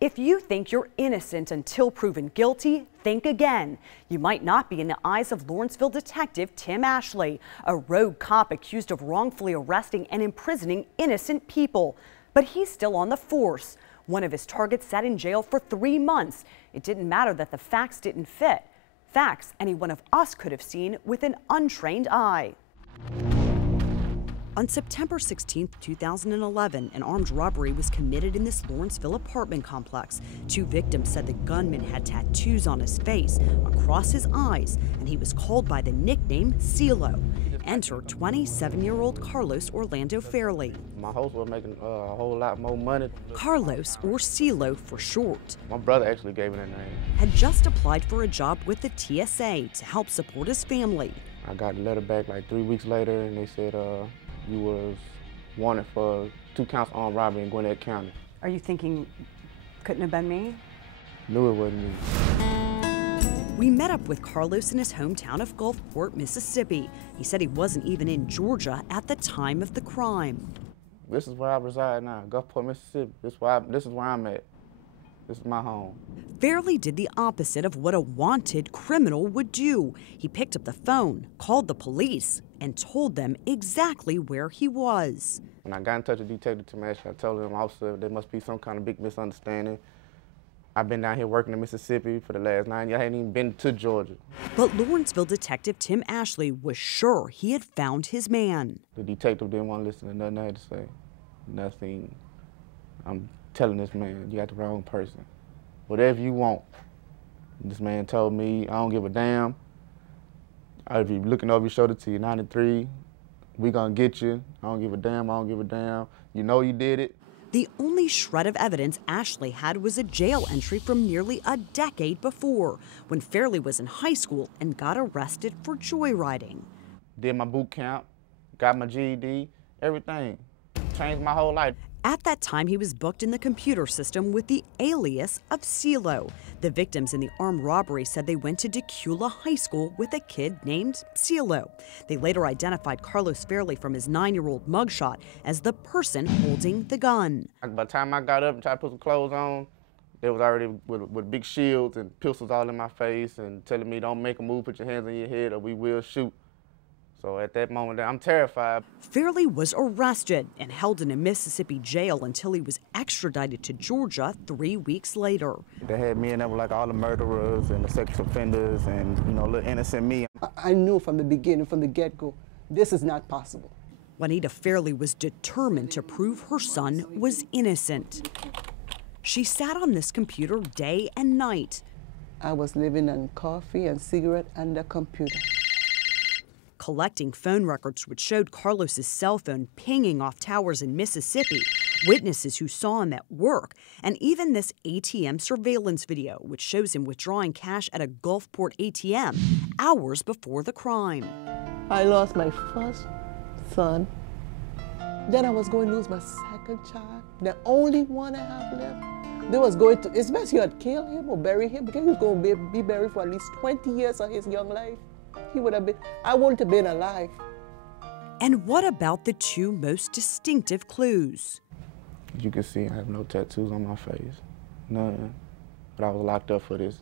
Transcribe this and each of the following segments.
If you think you're innocent until proven guilty, think again. You might not be in the eyes of Lawrenceville detective Tim Ashley, a rogue cop accused of wrongfully arresting and imprisoning innocent people. But he's still on the force. One of his targets sat in jail for 3 months. It didn't matter that the facts didn't fit. Facts any one of us could have seen with an untrained eye. On September 16, 2011, an armed robbery was committed in this Lawrenceville apartment complex. 2 victims said the gunman had tattoos on his face, across his eyes, and he was called by the nickname CeeLo. Enter 27-year-old Carlos Orlando Fairley. My host was making a whole lot more money. Carlos, or CeeLo for short, My brother actually gave me that name. had just applied for a job with the TSA to help support his family. I got a letter back like 3 weeks later, and they said you was wanted for 2 counts of armed robbery in Gwinnett County. Are you thinking, couldn't have been me? Knew it wasn't me. We met up with Carlos in his hometown of Gulfport, Mississippi. He said he wasn't even in Georgia at the time of the crime. This is where I reside now, Gulfport, Mississippi. This is where I'm at. This is my home. Fairley did the opposite of what a wanted criminal would do. He picked up the phone, called the police, and told them exactly where he was. When I got in touch with Detective Tim Ashley, I told him, officer, there must be some kind of big misunderstanding. I've been down here working in Mississippi for the last 9 years. I hadn't even been to Georgia. But Lawrenceville detective Tim Ashley was sure he had found his man. The detective didn't want to listen to nothing I had to say. Nothing. I'm telling this man, you got the wrong person. Whatever you want. This man told me, I don't give a damn. I'll be looking over your shoulder till you're 93. We gonna get you. I don't give a damn, I don't give a damn. You know you did it. The only shred of evidence Ashley had was a jail entry from nearly a decade before, when Fairley was in high school and got arrested for joyriding. Did my boot camp, got my GED, everything. Changed my whole life. At that time, he was booked in the computer system with the alias of CeeLo. The victims in the armed robbery said they went to Decula High School with a kid named CeeLo. They later identified Carlos Fairley from his 9-year-old mugshot as the person holding the gun. By the time I got up and tried to put some clothes on, they was already with big shields and pistols all in my face and telling me, don't make a move, put your hands on your head or we will shoot. So at that moment, I'm terrified. Fairley was arrested and held in a Mississippi jail until he was extradited to Georgia 3 weeks later. They had me in there with like all the murderers and the sex offenders and, you know, little innocent me. I knew from the beginning, from the get-go, this is not possible. Juanita Fairley was determined to prove her son was innocent. She sat on this computer day and night. I was living on coffee and cigarette and a computer. Collecting phone records which showed Carlos's cell phone pinging off towers in Mississippi, witnesses who saw him at work, and even this ATM surveillance video which shows him withdrawing cash at a Gulfport ATM hours before the crime. I lost my first son. Then I was going to lose my second child, the only one I have left. They was going to, it's best you had killed him or bury him because he was going to be buried for at least 20 years of his young life. He would have been, I wouldn't have been alive. And what about the 2 most distinctive clues? You can see I have no tattoos on my face, none. But I was locked up for this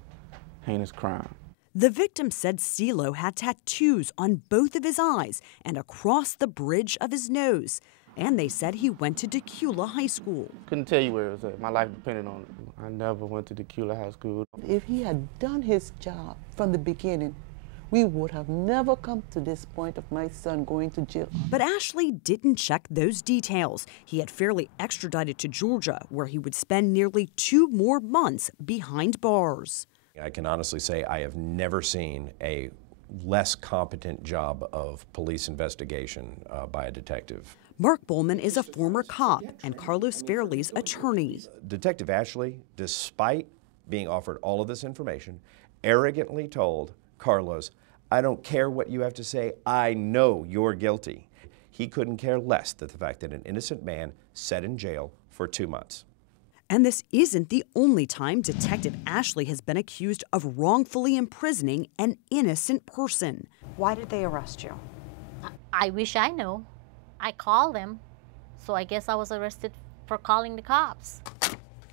heinous crime. The victim said CeeLo had tattoos on both of his eyes and across the bridge of his nose. And they said he went to Decula High School. Couldn't tell you where it was at. My life depended on it. I never went to Decula High School. If he had done his job from the beginning, we would have never come to this point of my son going to jail. But Ashley didn't check those details. He had Fairley extradited to Georgia, where he would spend nearly 2 more months behind bars. I can honestly say I have never seen a less competent job of police investigation by a detective. Mark Bowman is a former cop and Carlos Fairley's attorney. Detective Ashley, despite being offered all of this information, arrogantly told Carlos, I don't care what you have to say, I know you're guilty. He couldn't care less than the fact that an innocent man sat in jail for 2 months. And this isn't the only time Detective Ashley has been accused of wrongfully imprisoning an innocent person. Why did they arrest you? I wish I knew. I called them, so I guess I was arrested for calling the cops.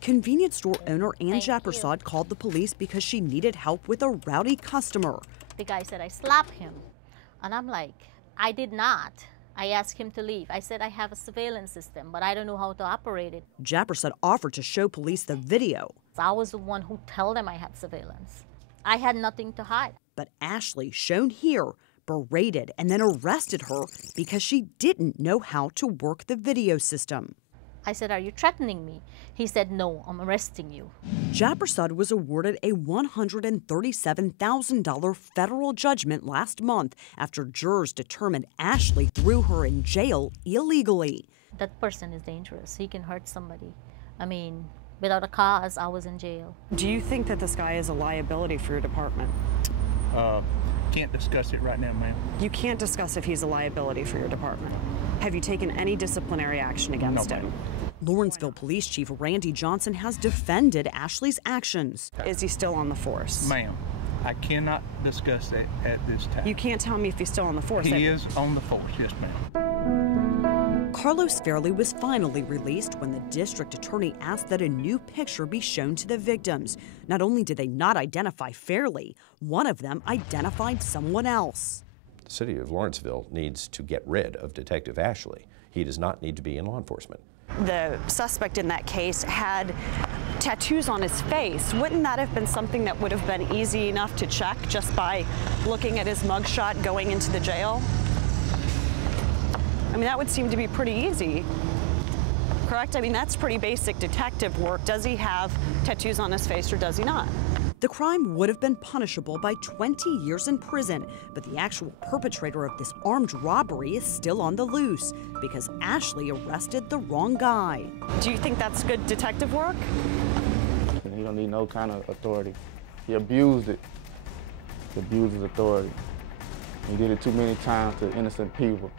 Convenience store owner Ann Thank you. Jappersad called the police because she needed help with a rowdy customer. The guy said I slapped him. And I'm like, I did not. I asked him to leave. I said I have a surveillance system, but I don't know how to operate it. Jappersad offered to show police the video. I was the one who told them I had surveillance. I had nothing to hide. But Ashley, shown here, berated and then arrested her because she didn't know how to work the video system. I said, are you threatening me? He said, no, I'm arresting you. Jappersad was awarded a $137,000 federal judgment last month after jurors determined Ashley threw her in jail illegally. That person is dangerous. He can hurt somebody. I mean, without a cause, I was in jail. Do you think that this guy is a liability for your department? Can't discuss it right now, ma'am. You can't discuss if he's a liability for your department. Have you taken any disciplinary action against No, him? ma'am. Lawrenceville Police Chief Randy Johnson has defended Ashley's actions. Is he still on the force? Ma'am, I cannot discuss that at this time. You can't tell me if he's still on the force. He is on the force, yes, ma'am. Carlos Fairley was finally released when the district attorney asked that a new picture be shown to the victims. Not only did they not identify Fairley, one of them identified someone else. The city of Lawrenceville needs to get rid of Detective Ashley. He does not need to be in law enforcement. The suspect in that case had tattoos on his face. Wouldn't that have been something that would have been easy enough to check just by looking at his mugshot going into the jail? I mean, that would seem to be pretty easy, correct? I mean, that's pretty basic detective work. Does he have tattoos on his face or does he not? The crime would have been punishable by 20 years in prison, but the actual perpetrator of this armed robbery is still on the loose because Ashley arrested the wrong guy. Do you think that's good detective work? He don't need no kind of authority. He abused it. He abused his authority. He did it too many times to innocent people.